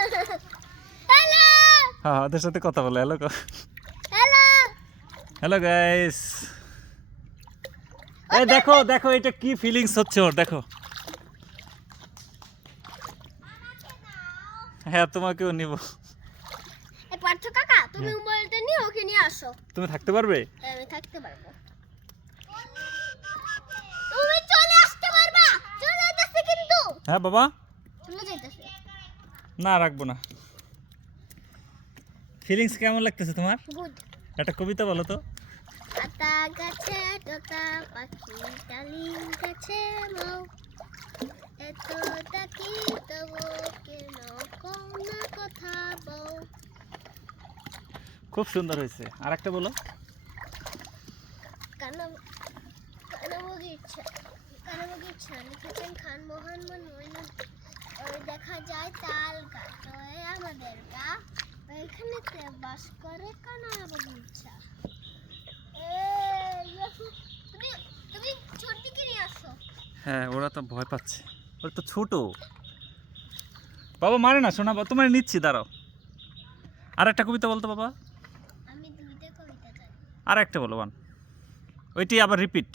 Hello হ্যাঁ ওদের সাথে কথা বলে হ্যালো হ্যালো হ্যালো গাইস। এই দেখো দেখো এটা কি ফিলিংস হচ্ছে ওর, দেখো। হ্যাঁ তোমাকেও নিব। এই পার্থ কাকা তুমি মোবাইলটা নিয়ে ওকে নিয়ে আসো। তুমি থাকতে পারবে? হ্যাঁ, আমি থাকতে পারবো। তুমি চলে আসতে পারবা? চলে যাইতেছে কিন্তু। হ্যাঁ বাবা, চলে যাইতেছে। না রাখবো না। ফিলিংস কেমন লাগতেছে তোমার? গুড। একটা কবিতা বলো তো। আতা গাছে তোতা পাখি ডালিম গাছে মৌ, এত ডাকি তবু কেন কোন কথা বউ। খুব সুন্দর হয়েছে, আর একটা বলো। কানাবগিচ্ছা লিখেছেন খান মোহন মনমোহন। ওই দেখা যায় তাল গাছ ওই আমাদের গা, ওইখানেতে বাস করে কানাবগিচ্ছা। তুমি তুমি ছোটদিকে নিয়ে আসো। হ্যাঁ ওরা তো ভয় পাচ্ছে, ওরা তো ছোট। বাবা মানে না শোনা, তোমার নিচ্ছি, দাঁড়াও। আর একটা কবিতা বলতো বাবা। আমি দুইটা কবিতা জানি। আর একটা বলো, ওইটি আবার রিপিট।